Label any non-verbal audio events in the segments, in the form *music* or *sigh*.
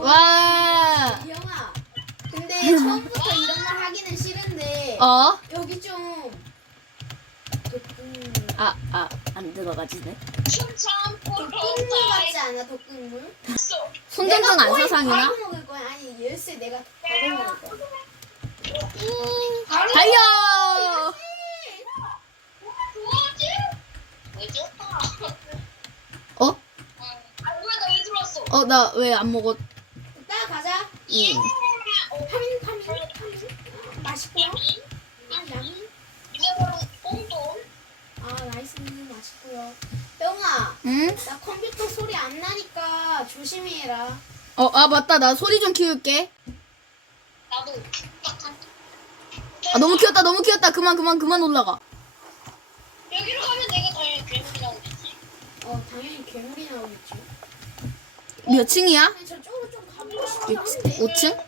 와. 형아. 근데 처음부터 이런 말 하기는 싫은데 어? 여기 좀 독극물 아, 아, 안 들어가지네. 독극물 같지 않아 독극물? 손전등 안 사상이나? 먹을 거야. 아니 열쇠 내가 먹을 거야. 달려! 줬다? 어? 아, 뭐야, 나왜 들어왔어? 어, 나 왜 안 먹었? 응. 파민 파민 파민. 아, 맛있고요. 아. 응? 나 컴퓨터 소리 안 나니까 조심히 해라. 어, 아, 맞다. 나 소리 좀 키울게. 나도. 아, 너무 키웠다, 너무 키웠다. 그만, 그만, 그만 올라가. 여기로 가면 내가 당연히 괴물이 나오겠지. 어 당연히 괴물이 나오겠지. 몇 층이야? 저쪽으로 좀 5층?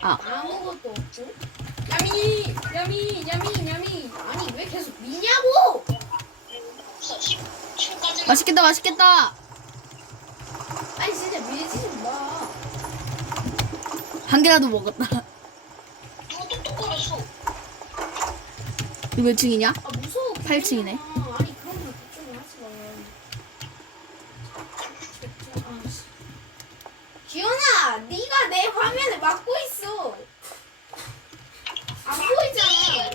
아, 아무것도 없고. 야미 야미 야미 야미. 아니 왜 계속 미냐고? 없어. 10층까지. 맛있겠다, 맛있겠다. 아니 진짜 밀지 좀 마. 한 개라도 먹었다. 누가 똑똑거렸어. 이거 몇 층이냐? 아 무서워. 팔 층이네. 괴물이야. 아니 그런 거 걱정 하지 마. 아, 씨. 기현아, 네가 내 막고 있어. 안 보이잖아.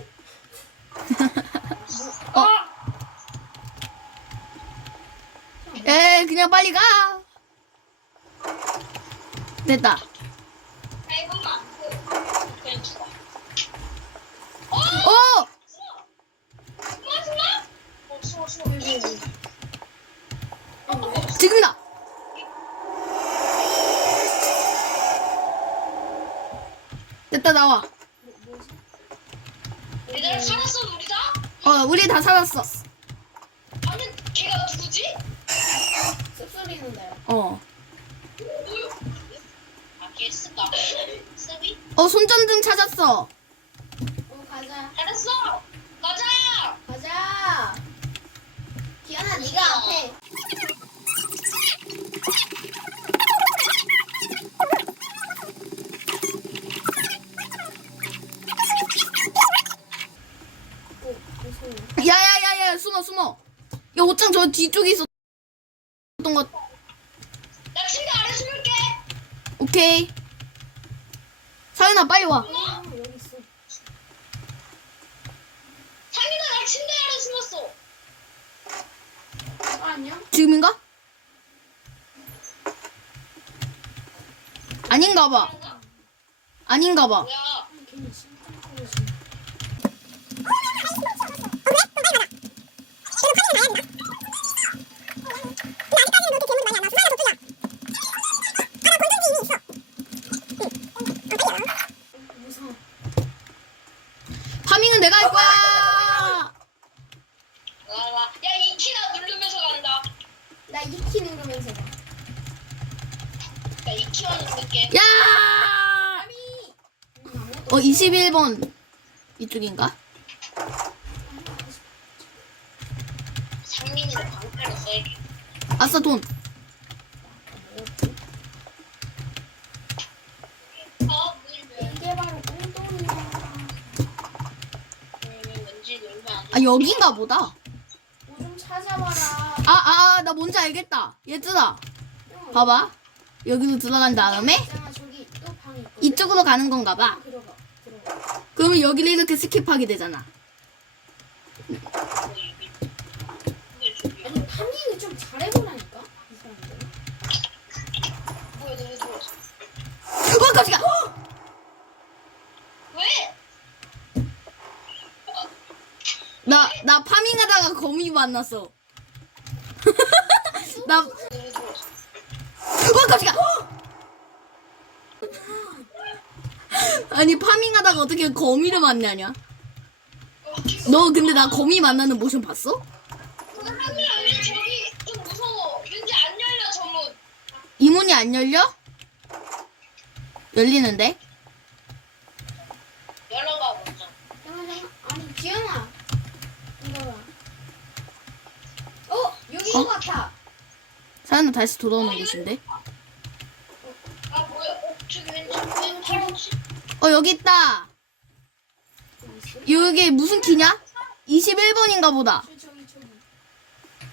*laughs* 어. 에, 그냥 빨리 가. 됐다. 아, 이것만. 그냥 죽어. 어! 숨어, 숨어. 어, 숨어, 숨어. 지금이다. 됐다, 나와. 얘들아, 살았어, 우리 다? 어, 우리 다 살았어. 아니, 걔가 누구지? 씁소리는 나요. 어. 아, 걔 쓰다. 쓰비? 어, 손전등 찾았어. 어, 가자. 잘했어! 가자! 가자. 기현아, 네가 앞에. 어, 무서워. 야야야야, 숨어, 숨어. 야, 옷장 저 뒤쪽에 있었던 것. 나 침대 아래 숨을게! 오케이. 사연아, 빨리 와. 아, 여기 있어. 상민아, 나 침대 아래 숨었어! 아, 안녕? 지금인가? 아닌가 봐. 아닌가 봐. 뭐야? 아, 괜히 심장 떨어지. 무서워. 파밍은 내가 할 거야. 와, 와. 야, 이 키나 누르면서 간다. 나 이키 누르면서 봐. 나이 키만 누를게. 야! 아미! 음, 아무것도 어, 21번. 이쪽인가? 상민이를 방패로 써야겠다. 아싸, 돈. 아, 여긴가 보다. 뭐좀 찾아봐라. 아, 아, 나 뭔지 알겠다. 얘들아, 봐봐. 여기로 들어간 다음에. 이쪽으로 가는 건가 봐. 그러면 여기를 이렇게 스킵하게 되잖아. 아니, 좀 잘해보라니까? 이 사람들. 뭐야, 너왜 들어왔어? 어, 깜짝이야! 왜? 나, 나 파밍하다가 거미 만났어. *laughs* 나, 어? 깜짝이야! *laughs* 아니, 파밍하다가 어떻게 거미를 만나냐? 너 근데 나 거미 만나는 모션 봤어? 저기 좀 무서워. 왠지 안 열려, 저 문. 이 문이 안 열려? 열리는데? 열어봐, 먼저. 아니, 기현아. 어? 여기인 어? 것 같아. 사연은 다시 돌아오는 곳인데. 아 뭐야? 어 저기 왠지 왜 파란지? 어 여기 있다. 여기 무슨 키냐? 21번인가 보다. 저기 저기 저기.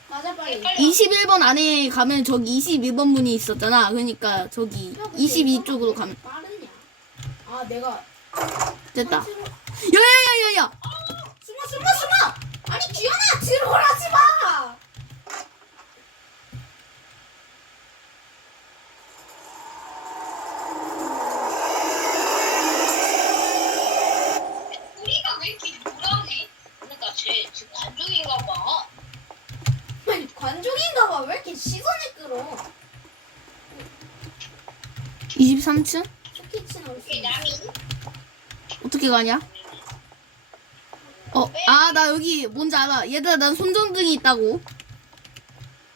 맞아 빨리. 빨리. 21번 안에 가면 저기 21번 문이 있었잖아. 그러니까 저기 22쪽으로 가면 빠르냐? 아 내가 됐다. 컨트롤- 야야야야야. 숨어 숨어 숨어. 아니 들어오라지 마. 우리가 왜 이렇게 유랑해? 그러니까 쟤 지금 관종인가 봐. 아니 관종인가 봐 왜 이렇게 시선을 끌어? 23층? 쇼키치나 올수 이게 있어. 남이? 어떻게 가냐? 어, 아, 나 여기 뭔지 알아. 얘들아, 난 손전등이 있다고.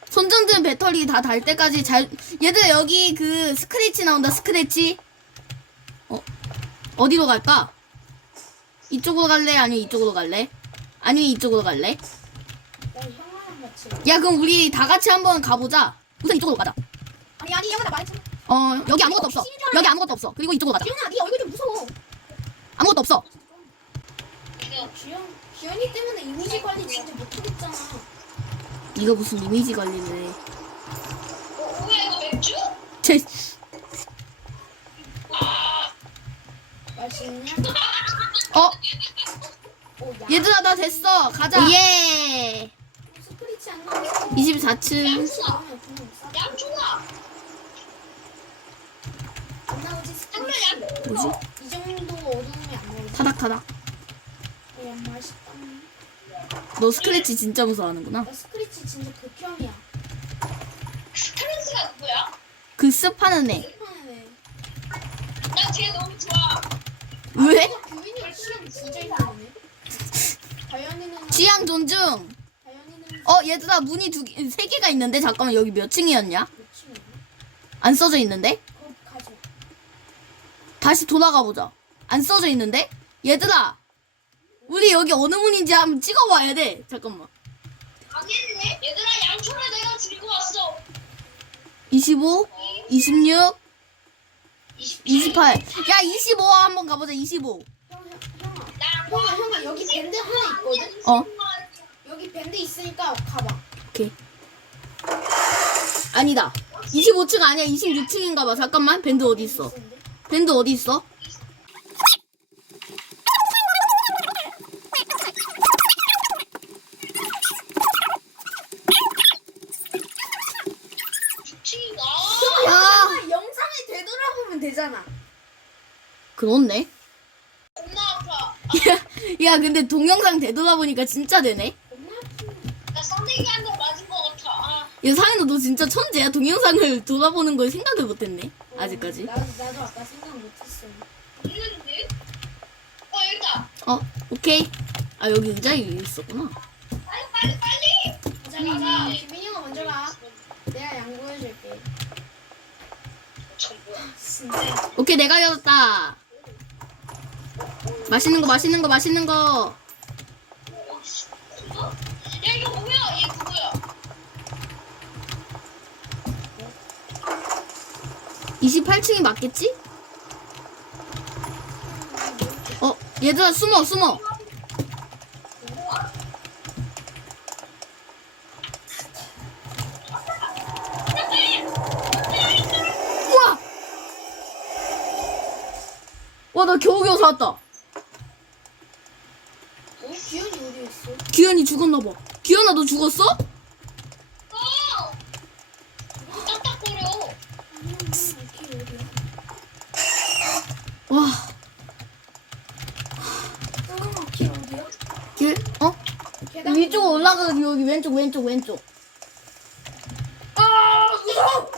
손전등 배터리 다 달 때까지 잘, 얘들아, 여기 그 스크래치 나온다, 스크래치. 어, 어디로 갈까? 이쪽으로 갈래? 아니면 이쪽으로 갈래? 아니면 이쪽으로 갈래? 야, 그럼 우리 다 같이 한번 가보자. 우선 이쪽으로 가자. 아니 아니 형아 나 말했잖아. 어, 여기 아무것도 없어. 여기 아무것도 없어. 그리고 이쪽으로 가자. 기현아 네 얼굴 좀 무서워. 아무것도 없어. 이거 기현 기현이 때문에 이미지 관리 진짜 못하겠잖아. 이거 무슨 이미지 관리를 해. 어, 뭐야 이거 맥주? 쟤, 맛있냐? 어, 오 야. 얘들아, 나 됐어. 가자. 예. 스크리치 안 나왔어. 24층. 나오면 분명 싸. 양초가. 안 나오지. 뭐지? 이 정도 어두우면 안 나오지. 타닥 타닥. 어, 야 맛있다. 너 스크래치 진짜 무서워하는구나. 나 스크리치 진짜 극혐이야. 스트레스가 누구야? 그 습하는 애. 이번에 나쟤 너무 좋아. 왜? 규민이 시험 진짜 이상하네. 다현이는 취향 존중. 다현이는 어, 얘들아, 문이 두 개, 세 개가 있는데? 잠깐만, 여기 몇 층이었냐? 몇 층이야? 안 써져 있는데? 그거 가져. 다시 돌아가 보자. 안 써져 있는데? 얘들아, 우리 여기 어느 문인지 한번 찍어봐야 돼. 잠깐만. 망했네. 얘들아 양초를 내가 들고 왔어. 25, 26, 28. 28. 야, 25 한번 가보자, 25. 형, 형, 형아. 나 형아, 형아, 여기 밴드 하나 있거든? 어? 여기 밴드 있으니까 가봐. 오케이. 아니다. 25층 아니야, 26층인가 봐. 잠깐만, 밴드 어디 있어? 밴드 어디 있어? 주치가. 야, 형아, 영상을 되돌아보면 되잖아. 그렇네. 겁나 아파. 야, 야, 근데 동영상 되돌아보니까 진짜 되네. 엄마 아프네. 나 쌍둥이 한대 맞은 것 같아. 아, 야, 사인아, 너 진짜 천재야. 동영상을 돌아보는 걸 생각을 못했네. 아직까지. 나, 나도 아까 생각 못했어. 있는데? 어, 여기다. 어, 오케이. 아, 여기 의자에 있었구나. 빨리, 빨리, 빨리. 가자, 가자. 규민이 형아 먼저 가. 내가 양보해줄게. 저 뭐야? 진짜. 오케이, 내가 열었다. 맛있는 거, 맛있는 거, 맛있는 거. 야, 이거 뭐야? 얘 그거야. 28층이 맞겠지? 어, 얘들아, 숨어, 숨어. 우와! 와, 나 겨우겨우 살았다. 어? 규현이 어디 있어? 기현이 죽었나 봐. 기현아, 너 죽었어? 어! 딱딱거려. 와, 어, 길 어디야? 길, 어? 계단 올라가, 여기 왼쪽, 왼쪽, 왼쪽. 아 무서워.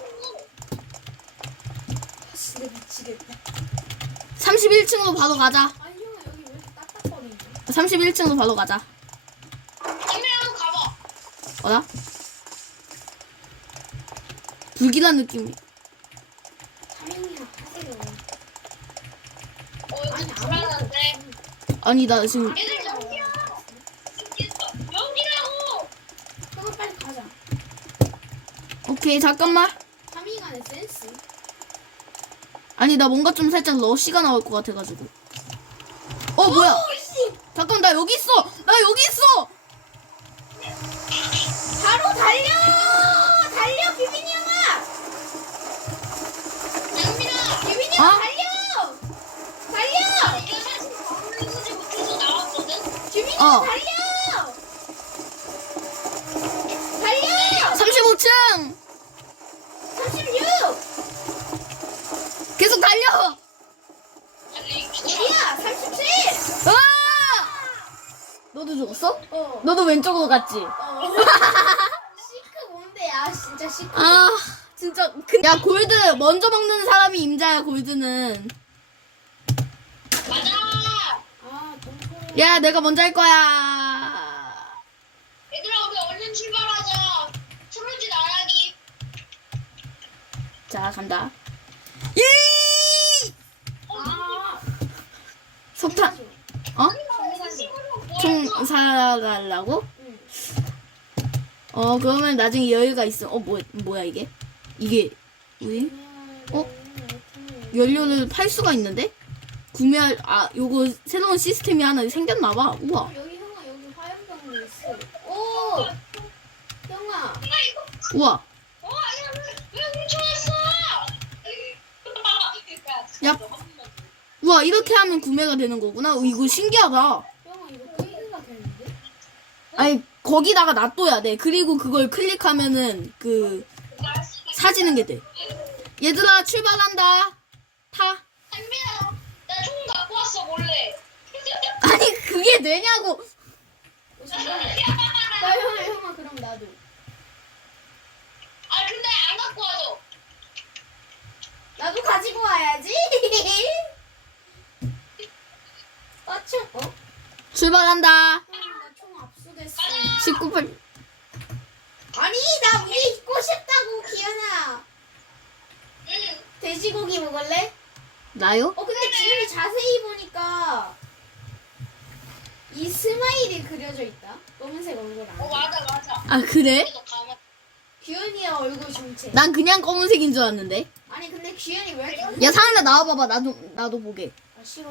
아, 진짜 미치겠다. 31층으로 바로 가자. 아니 형아 여기 왜 이렇게 딱딱거리냐? 31층으로 바로 가자. 어라? 불길한 느낌이. 어, 불안한데. 아니, 나 지금. 얘들 여기야. 여기라고. 형아 빨리 가자. 어, 오케이 잠깐만. 타미간의 센스. 아니 나 뭔가 좀 살짝 러쉬가 나올 것 같아가지고. 어 뭐야? 오 씨. 잠깐 나 여기 있어. 나 여기 있어. 달려! 달려, 비빈이 형아! 영민아 비빈이 어? 형 달려! 달려! 사실 못해서 나왔거든 비빈이 어. 형 달려! 달려! 35층 36! 계속 달려. 달리기 어디야? 37! 아! 너도 죽었어? 어. 너도 왼쪽으로 갔지? 어. *laughs* 야 골드 먼저 먹는 사람이 임자야 골드는. 맞아 아, 똥꼬야. 야 내가 먼저 할 거야. 얘들아 우리 얼른 출발하자 트로지 나락이 자 간다. 이 아, 석탄. 어? 총 사가려고? 응. 어 그러면 나중에 여유가 있어. 어 뭐, 뭐야 이게? 이게 우리 어? 연료를 팔 수가 있는데? 구매할 아 요거 새로운 시스템이 하나 생겼나 봐. 우와. 어, 여기 형아 여기 화염병도 있어. 오, 형아. 우와. 어? 왜, 왜 야. 우와 이렇게 하면 구매가 되는 거구나. 어, 이거 신기하다. 형아 이거 페이가 되는데? 아니 거기다가 놔둬야 돼. 그리고 그걸 클릭하면은 그 사지는 게 돼. 얘들아 출발한다. 타. 장민아 나총 갖고 왔어 몰래 아니 그게 되냐고. 나 형아 형아 그럼 나도. 아 근데 안 갖고 와줘 나도 가지고 와야지. *laughs* 아참 어? 출발한다. 형아 나총 압수됐어. 19분. 아니 나 위에 있고 싶다고 기현아. 응 돼지고기 먹을래? 나요? 어 근데 기현이 자세히 보니까 이 스마일이 그려져 있다. 검은색 얼굴 어. 맞아 맞아 아 그래? 가만 규현이의 얼굴 정체. 난 그냥 검은색인 줄 알았는데. 아니 근데 규현이 왜 이렇게 야 상은아 나와봐봐. 나도 나도 보게. 아 싫어.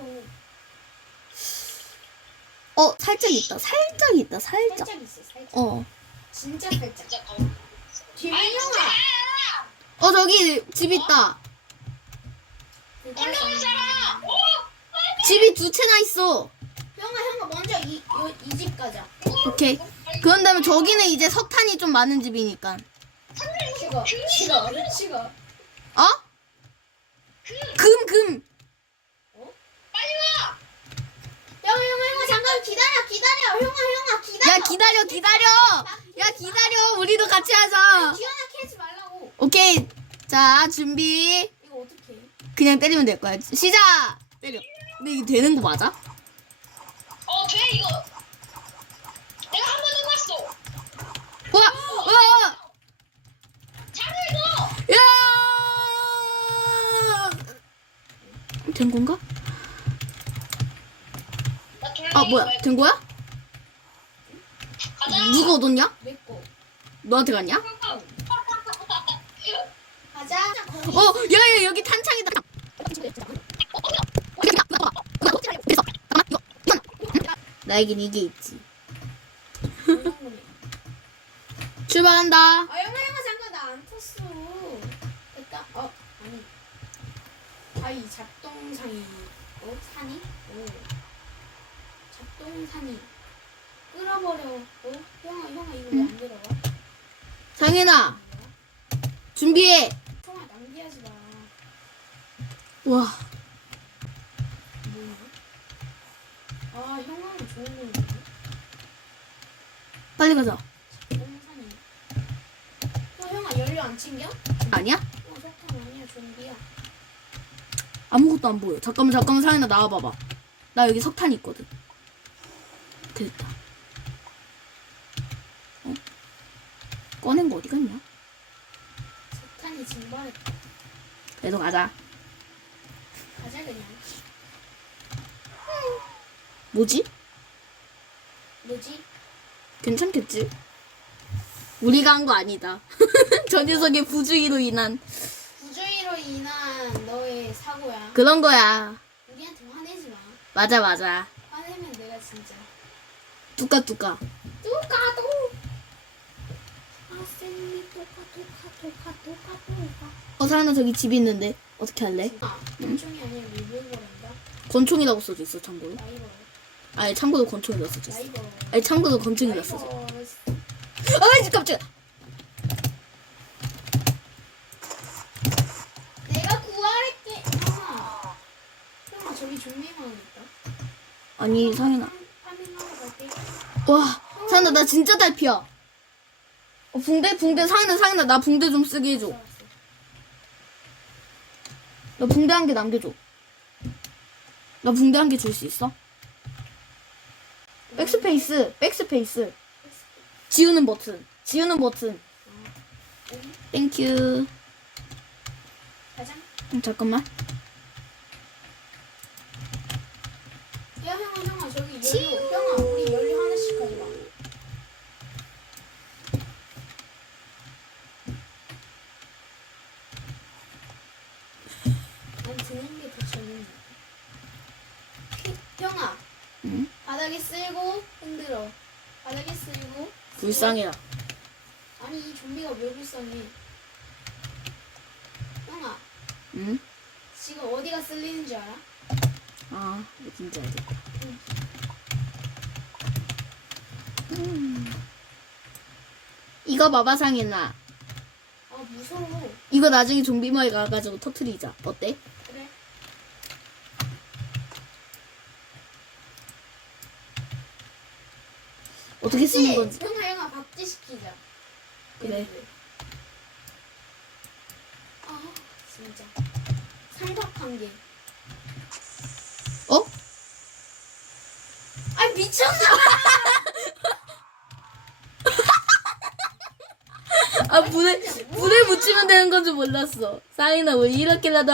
어 살짝 있다. 살짝 있다. 살짝. 살짝 있어 살짝. 어. 진짜 살짝. 진짜 규현아. 어 저기 집 있다. 사람 어? 집이 두 채나 있어. 형아 형아 먼저 이이 집 가자. 오케이. 그런 다음에 저기는 이제 석탄이 좀 많은 집이니까. 치고 치고 치고. 어? 금 금. 빨리 와 형아 형아 형아 잠깐 기다려 형아 형아 기다려. 야 기다려 기다려. 야 기다려. 우리도 같이 하자. 규현아 캐지 말라고. 오케이. 자 준비. 이거 어떻게 해? 그냥 때리면 될 거야. 시작. 때려. 근데 이게 되는 거 맞아? 어, 돼, 이거. 내가 한 번 해봤어. 와, 와, 잘해, 너. 야! 된 건가? 나아 뭐야? 된 거야? 누가 얻었냐? 내 거. 너한테 갔냐? 가자. 어, 야야 여기 탄창이다. 나에겐 이게 있지. *laughs* 출발한다. 아 형아 잠깐 나안 탔어. 됐다. 어 아니. 아이 잡동산이. 어 산이? 오. 잡동산이. 끌어버려. 어 형아 형아 이거 왜 안 들어가? 상현아, 준비해. 형아 낭비하지 마. 와, 뭐야? 아 형아는 좋은 건데. 빨리 가자. 어 형아 연료 안 챙겨? 아니야? 어 석탄 아니야 좀비야. 아무것도 안 보여. 잠깐만, 잠깐만, 상현아 나와봐봐. 나 여기 석탄 있거든. 됐다. 꺼낸 거 어디 갔냐? 석탄이 증발했다. 그래도 가자. 가자 그냥. 뭐지? 뭐지? 괜찮겠지? 우리가 한 거 아니다. *laughs* 저 녀석의 부주의로 인한 부주의로 인한 너의 사고야. 그런 거야. 우리한테 화내지 마. 맞아 맞아. 화내면 내가 진짜. 뚜까 뚜까. 뚜까 어 사나 저기 집 있는데 어떻게 할래? 아, 아니라. 권총이라고 써져 있어 참고로. 아니 참고로 권총이라고 써져 있어. 아니 참고로 권총이라고 써져. 라이버. 아이 깜짝. 내가 구할게. 형아. 형아 저기 좀비만 있다. 아니. 파밍하러 갈게. 와 상현아 나 진짜 달피야. 어 붕대 붕대 상현아 상현아 나 붕대 좀 쓰게 해줘. 나 붕대 한 개 남겨줘. 나 붕대 한 개 줄 수 있어? 백스페이스, 백스페이스. 지우는 버튼, 지우는 버튼. 땡큐. 음, 잠깐만. 야 형아 형아 저기 연료 형아 우리 연료 하나씩 가져가. 난 드는 게 더 재밌네. 형아 응? 바닥에 쓸고 흔들어. 바닥에 쓸고. 불쌍해라. 아니 이 좀비가 왜 불쌍해? 형아 응? 지금 어디가 쓸리는 줄 알아? 아, 이거 진짜 알겠다. 음. 이거 봐봐, 상현아. 아 무서워. 이거 나중에 좀비 마을 가가지고 터트리자. 어때? 그래. 어떻게 쓰는 건지. 형아 형아 박제 시키자. 그래. 아 진짜 삼각한 게. 어? *laughs* 아 미쳤나? 아, 불에, 불에 붙이면 되는 건 줄 몰랐어. 상현아, 왜 이렇게라도